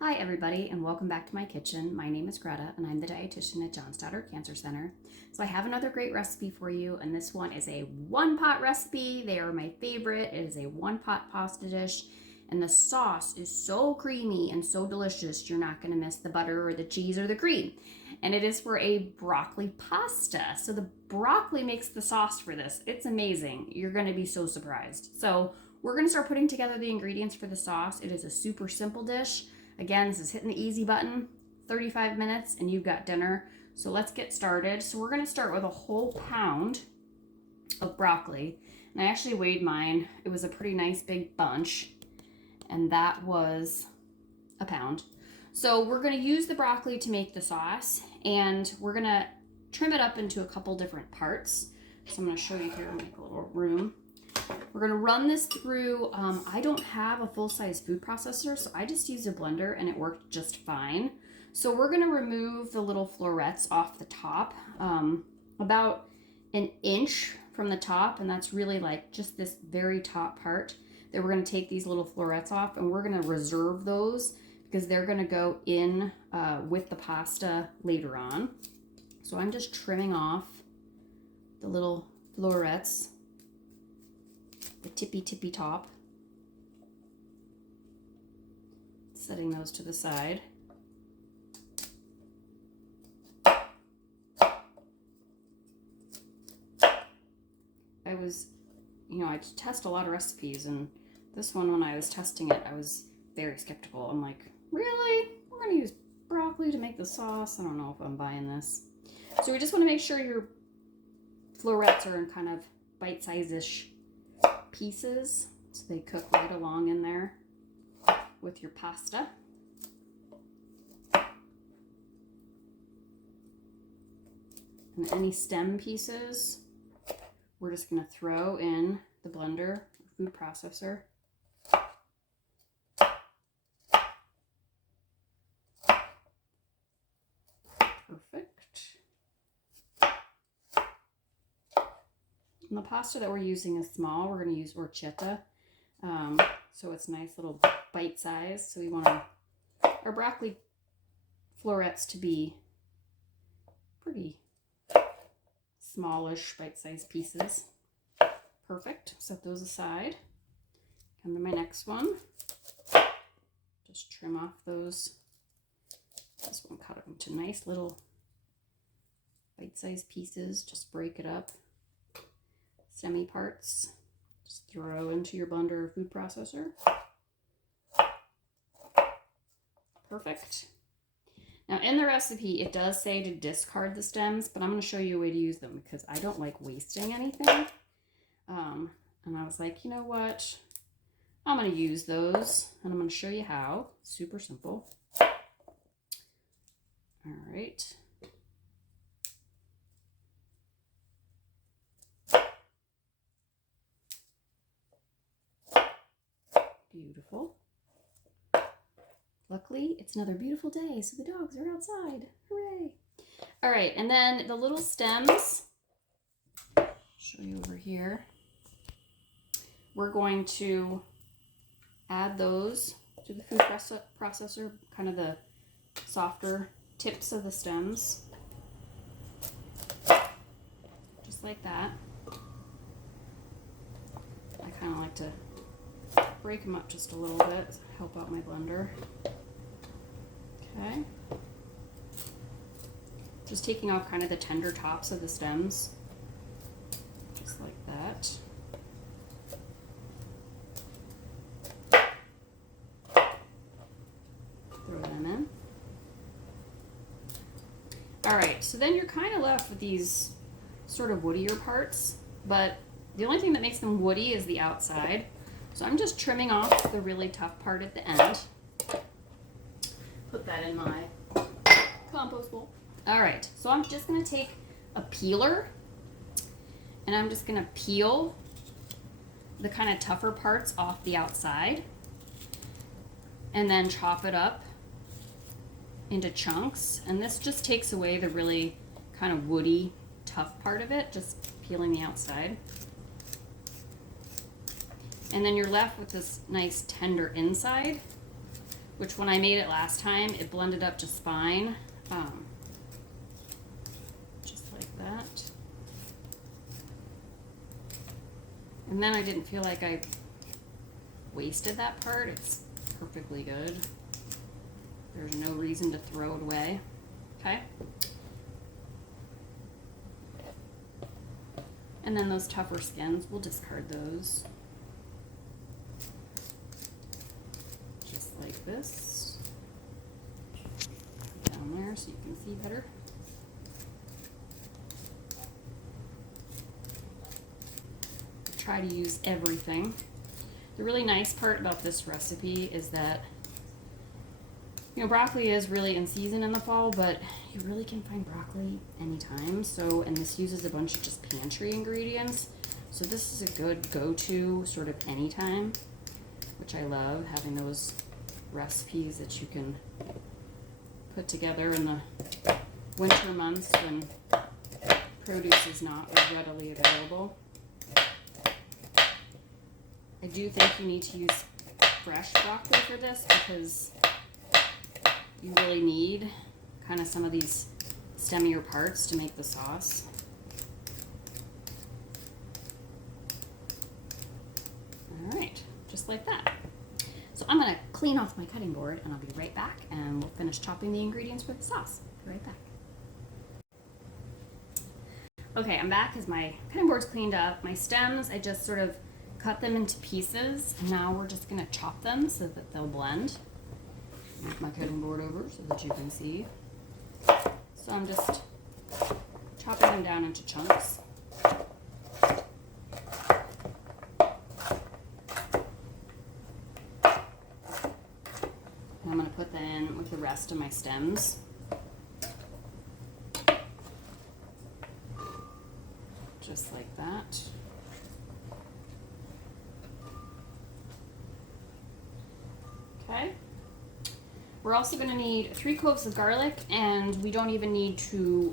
Hi everybody and welcome back to my kitchen. My name is Greta and I'm the dietitian at John Stoddard Cancer Center. So I have another great recipe for you, and this one is a one-pot recipe. They are my favorite. It is a one-pot pasta dish and the sauce is so creamy and so delicious you're not going to miss the butter or the cheese or the cream. And it is for a broccoli pasta. So the broccoli makes the sauce for this. It's amazing. You're going to be so surprised. So we're going to start putting together the ingredients for the sauce. It is a super simple dish. Again, this is hitting the easy button, 35 minutes, and you've got dinner. So let's get started. So we're gonna start with a whole pound of broccoli. And I actually weighed mine. It was a pretty nice big bunch, and that was a pound. So we're gonna use the broccoli to make the sauce, and we're gonna trim it up into a couple different parts. So I'm gonna show you here, make a little room. We're going to run this through, I don't have a full-size food processor, so I just used a blender and it worked just fine. So we're going to remove the little florets off the top, about an inch from the top, and that's really like just this very top part. Then we're going to take these little florets off and we're going to reserve those because they're going to go in with the pasta later on. So I'm just trimming off the little florets, the tippy top, setting those to the side. I test a lot of recipes, and this one, when I was testing it, I was very skeptical. I'm like, really? We're going to use broccoli to make the sauce? I don't know if I'm buying this. So we just want to make sure your florets are in kind of bite-size-ish pieces so they cook right along in there with your pasta. And any stem pieces we're just going to throw in the blender, food processor. Perfect. And the pasta that we're using is small. We're going to use orchetta. So it's nice little bite size. So we want our broccoli florets to be pretty smallish bite-sized pieces. Perfect. Set those aside. Come to my next one. Just trim off those. This one, cut them into nice little bite-sized pieces. Just break it up. Stemmy parts. Just throw into your blender or food processor. Perfect. Now in the recipe, it does say to discard the stems, but I'm going to show you a way to use them because I don't like wasting anything. And I was like, you know what? I'm going to use those, and I'm going to show you how. Super simple. All right. Beautiful. Luckily, it's another beautiful day, so the dogs are outside. Hooray! All right, and then the little stems, show you over here. We're going to add those to the food processor, kind of the softer tips of the stems, just like that. I kind of like to break them up just a little bit, help out my blender. Okay. Just taking off kind of the tender tops of the stems, just like that. Throw them in. All right, so then you're kind of left with these sort of woodier parts, but the only thing that makes them woody is the outside. So I'm just trimming off the really tough part at the end. Put that in my compost bowl. All right, so I'm just gonna take a peeler and I'm just gonna peel the kind of tougher parts off the outside and then chop it up into chunks. And this just takes away the really kind of woody, tough part of it, just peeling the outside. And then you're left with this nice tender inside. which when I made it last time, it blended up just fine. Just like that. And then I didn't feel like I wasted that part. It's perfectly good. There's no reason to throw it away. Okay. And then those tougher skins, we'll discard those. Just like this. Down there so you can see better. Try to use everything. The really nice part about this recipe is that, you know, broccoli is really in season in the fall, but you really can find broccoli anytime. So, and this uses a bunch of just pantry ingredients. So this is a good go-to sort of anytime, which I love, having those recipes that you can put together in the winter months when produce is not as readily available. I do think you need to use fresh broccoli for this because you really need kind of some of these stemmier parts to make the sauce. All right, just like that. So I'm gonna clean off my cutting board and I'll be right back and we'll finish chopping the ingredients for the sauce. Be right back. Okay, I'm back because my cutting board's cleaned up. My stems, I just sort of cut them into pieces. And now we're just gonna chop them so that they'll blend. Move my cutting board over so that you can see. So I'm just chopping them down into chunks. And I'm gonna put that in with the rest of my stems. Just like that. Okay. We're also going to need 3 cloves of garlic, and we don't even need to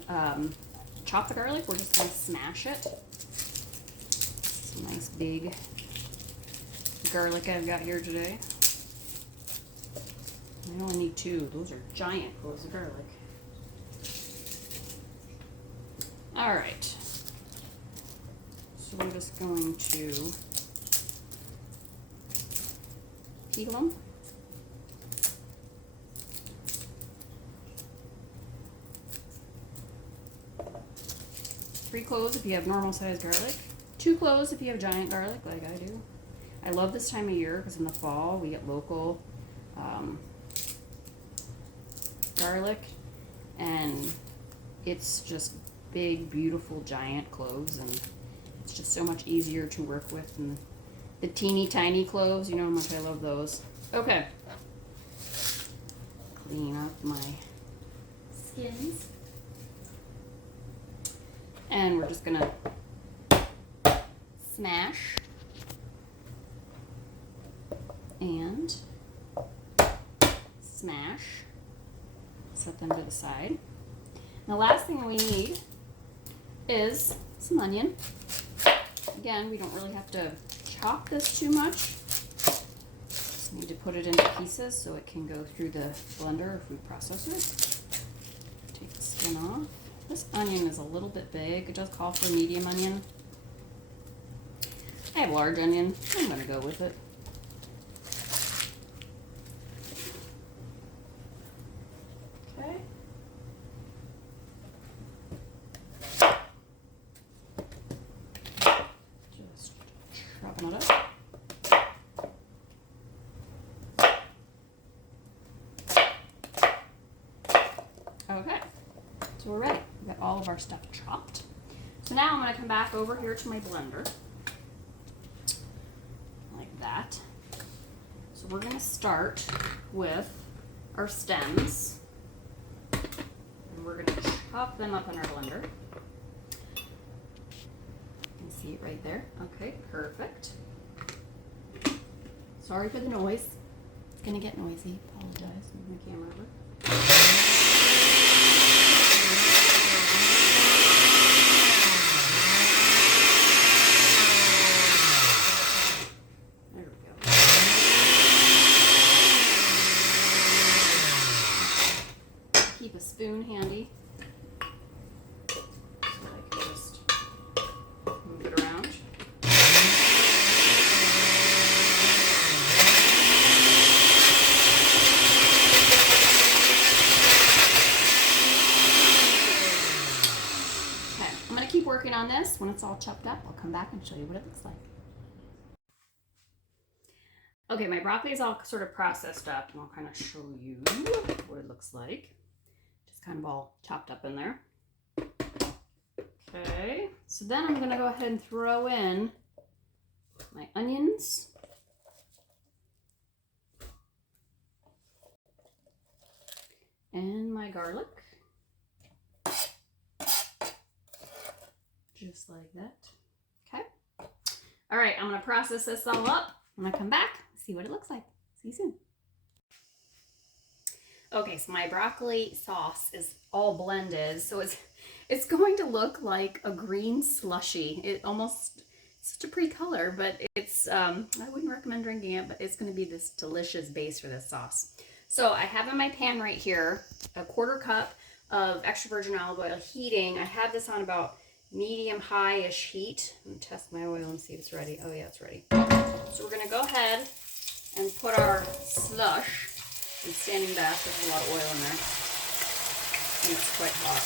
chop the garlic. We're just going to smash it. Some nice big garlic I've got here today. I only need 2. Those are giant cloves of garlic. All right. So we're just going to peel them. 3 cloves if you have normal sized garlic. 2 cloves if you have giant garlic like I do. I love this time of year because in the fall we get local garlic, and it's just big, beautiful, giant cloves, and it's just so much easier to work with than the teeny tiny cloves. You know how much I love those. Okay. Clean up my skins. And we're just gonna smash and smash. Set them to the side. And the last thing we need is some onion. Again, we don't really have to chop this too much. Just need to put it into pieces so it can go through the blender or food processor. Take the skin off. This onion is a little bit big. It does call for a medium onion. I have large onion. I'm going to go with it. Okay. Just chopping it up. Okay, so we're ready. We got all of our stuff chopped. So now I'm going to come back over here to my blender. Like that. So we're going to start with our stems. And we're going to chop them up in our blender. You can see it right there. Okay, perfect. Sorry for the noise. It's going to get noisy. Apologize. Move my camera over. spoon handy so that I can just move it around. Okay, I'm going to keep working on this. When it's all chopped up, I'll come back and show you what it looks like. Okay, my broccoli is all sort of processed up, and I'll kind of show you what it looks like. Just kind of all chopped up in there. Okay, so then I'm going to go ahead and throw in my onions. And my garlic. Just like that. Okay. All right, I'm going to process this all up. I'm going to come back, see what it looks like. See you soon. Okay, so my broccoli sauce is all blended, so it's going to look like a green slushy. It's such a pretty color, but it's I wouldn't recommend drinking it, but it's going to be this delicious base for this sauce. So I have in my pan right here a 1/4 cup of extra virgin olive oil heating. I have this on about medium high-ish heat. I'm going to test my oil and see if it's ready. Oh yeah, it's ready. So we're going to go ahead and put our slush. I'm standing back, there's a lot of oil in there. And it's quite hot.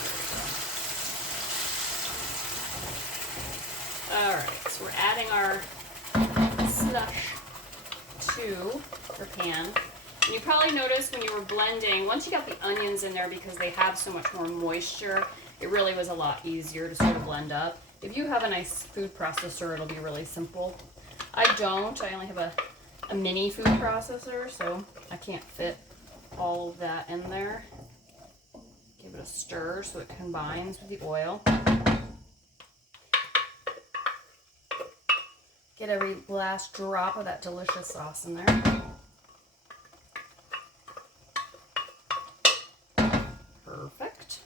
There we go. Alright, so we're adding our slush to the pan. And you probably noticed when you were blending, once you got the onions in there, because they have so much more moisture, it really was a lot easier to sort of blend up. If you have a nice food processor, it'll be really simple. I don't. I only have a mini food processor, so I can't fit all of that in there. Give it a stir so it combines with the oil. Get every last drop of that delicious sauce in there. Perfect.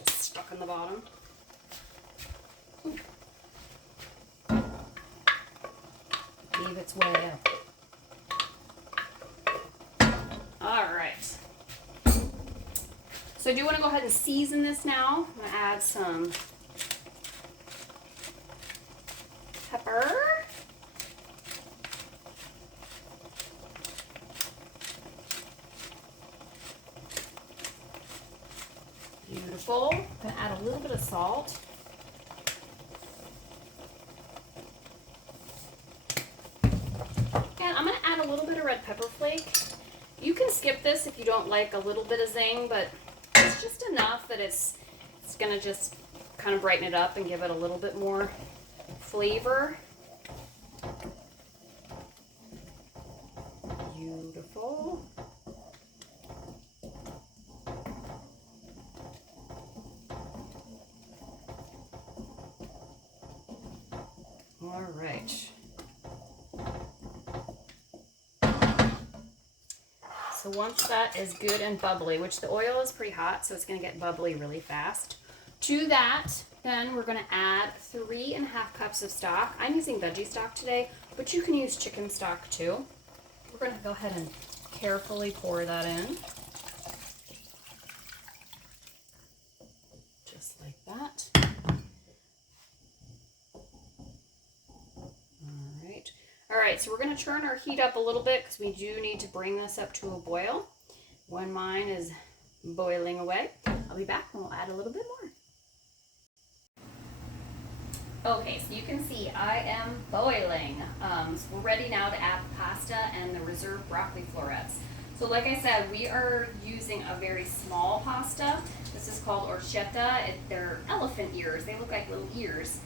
It's stuck in the bottom. Leave its way up. Alright. So I do want to go ahead and season this now. I'm going to add some pepper. Beautiful. I'm going to add a little bit of salt. And I'm going to add a little bit of red pepper flake. You can skip this if you don't like a little bit of zing, but it's just enough that it's going to just kind of brighten it up and give it a little bit more flavor. Beautiful. All right. So once that is good and bubbly, which the oil is pretty hot, so it's going to get bubbly really fast. To that, then we're going to add 3.5 cups of stock. I'm using veggie stock today, but you can use chicken stock too. We're going to go ahead and carefully pour that in. Just like that. Alright, so we're going to turn our heat up a little bit because we do need to bring this up to a boil. When mine is boiling away, I'll be back and we'll add a little bit more. Okay, so you can see I am boiling. So we're ready now to add the pasta and the reserved broccoli florets. So like I said, we are using a very small pasta. This is called orchetta. They're elephant ears. They look like little ears.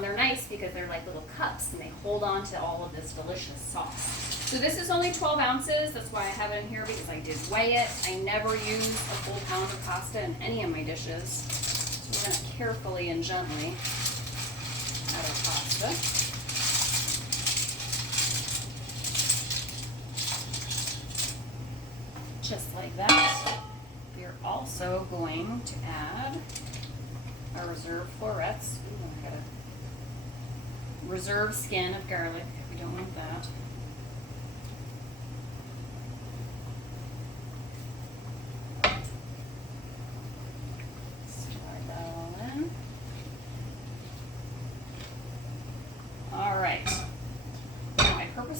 They're nice because they're like little cups and they hold on to all of this delicious sauce. So this is only 12 ounces. That's why I have it in here, because I did weigh it. I never use a full pound of pasta in any of my dishes. So we're going to carefully and gently add our pasta. Just like that. We are also going to add our reserved florets. Ooh, I got a. Reserve skin of garlic. We don't want that.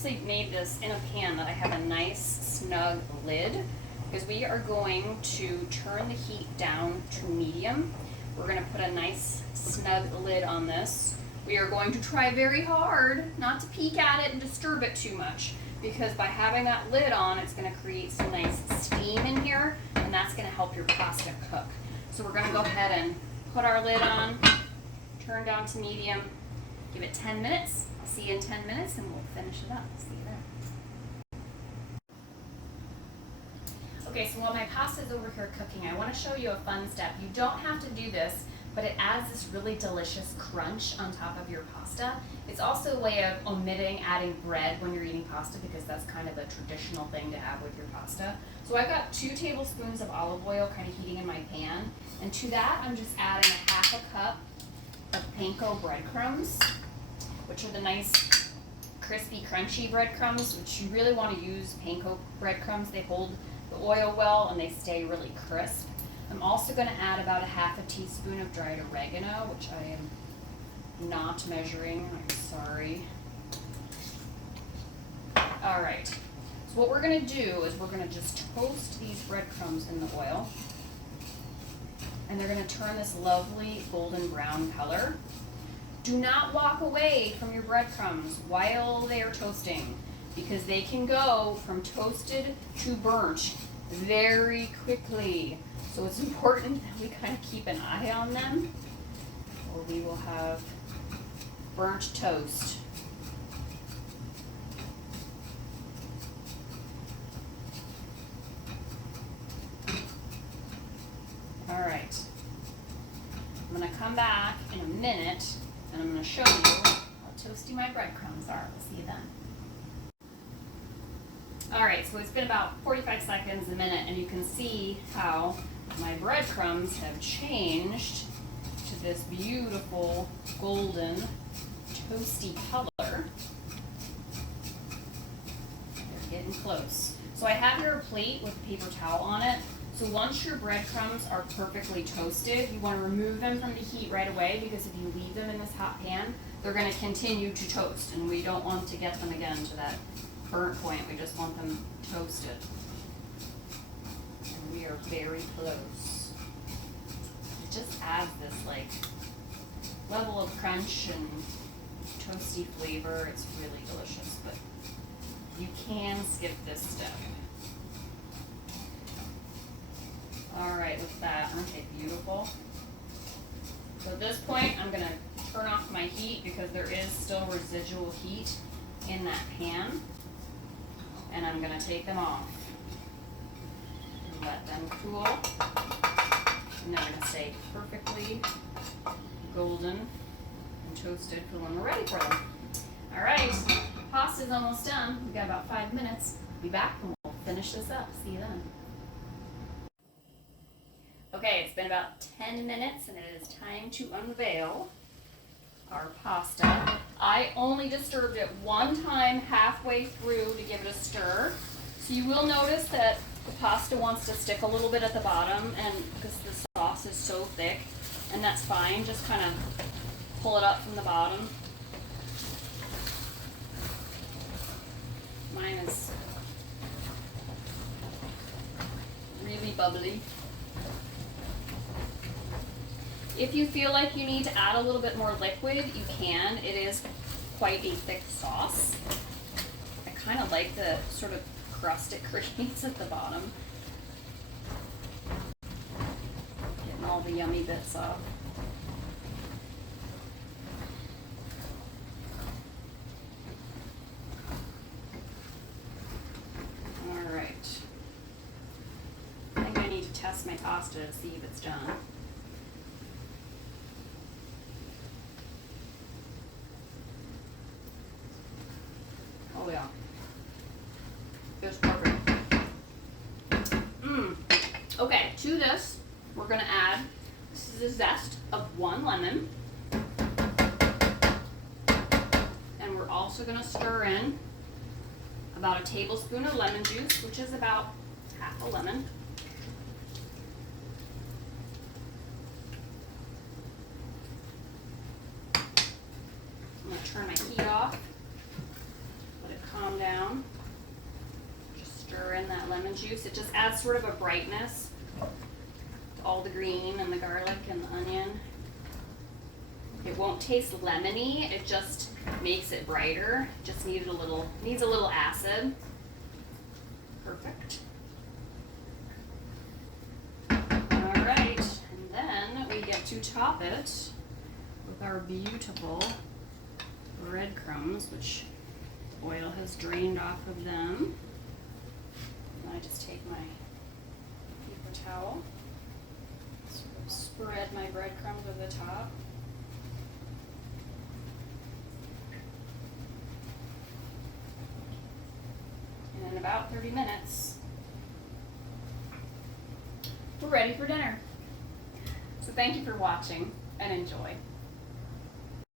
purposely made this in a pan that I have a nice snug lid because we are going to turn the heat down to medium. We're going to put a nice snug lid on this. We are going to try very hard not to peek at it and disturb it too much, because by having that lid on, it's going to create some nice steam in here, and that's going to help your pasta cook. So we're going to go ahead and put our lid on, turn down to medium, give it 10 minutes. I'll see you in 10 minutes and we'll finish it up. See you there. Okay, so while my pasta is over here cooking, I want to show you a fun step. You don't have to do this, but it adds this really delicious crunch on top of your pasta. It's also a way of omitting adding bread when you're eating pasta, because that's kind of a traditional thing to have with your pasta. So I've got 2 tablespoons of olive oil kind of heating in my pan, and to that I'm just adding a half a cup of panko breadcrumbs, which are the nice crispy crunchy breadcrumbs, which you really want to use panko breadcrumbs. They hold the oil well and they stay really crisp. I'm also going to add about a half a teaspoon of dried oregano, which I am not measuring, I'm sorry. Alright, so what we're going to do is we're going to just toast these breadcrumbs in the oil, and they're going to turn this lovely golden brown color. Do not walk away from your breadcrumbs while they are toasting, because they can go from toasted to burnt very quickly. So it's important that we kind of keep an eye on them, or we will have burnt toast. All right, I'm gonna come back in a minute and I'm gonna show you how toasty my breadcrumbs are. We'll see you then. All right, so it's been about 45 seconds, a minute, and you can see how my breadcrumbs have changed to this beautiful golden toasty color. They're getting close. So I have your plate with a paper towel on it. So once your breadcrumbs are perfectly toasted, you want to remove them from the heat right away, because if you leave them in this hot pan, they're going to continue to toast, and we don't want to get them again to that burnt point. We just want them toasted. And we are very close. It just adds this like level of crunch and toasty flavor. It's really delicious, but you can skip this step. Alright, look at that. Aren't they beautiful? So at this point, I'm going to turn off my heat because there is still residual heat in that pan. And I'm going to take them off and let them cool. And they're going to stay perfectly golden and toasted for when we're ready for them. Alright, pasta's almost done. We've got about 5 minutes. Be back and we'll finish this up. See you then. Okay, it's been about 10 minutes and it is time to unveil our pasta. I only disturbed it one time halfway through to give it a stir. So you will notice that the pasta wants to stick a little bit at the bottom, and because the sauce is so thick, and that's fine. Just kind of pull it up from the bottom. Mine is really bubbly. If you feel like you need to add a little bit more liquid, you can. It is quite a thick sauce. I kind of like the sort of crust it creates at the bottom. Getting all the yummy bits off. All right. I think I need to test my pasta to see if it's done. Oh yeah, just perfect. Okay, to this, we're gonna add, this is the zest of 1 lemon. And we're also gonna stir in about a tablespoon of lemon juice, which is about half a lemon. I'm gonna turn my heat off. calm down. Just stir in that lemon juice. It just adds sort of a brightness to all the green and the garlic and the onion. It won't taste lemony, it just makes it brighter. Just needs a little acid. Perfect. All right, and then we get to top it with our beautiful breadcrumbs, which oil has drained off of them. And I just take my paper towel, sort of spread my breadcrumbs over the top. And in about 30 minutes, we're ready for dinner. So thank you for watching and enjoy.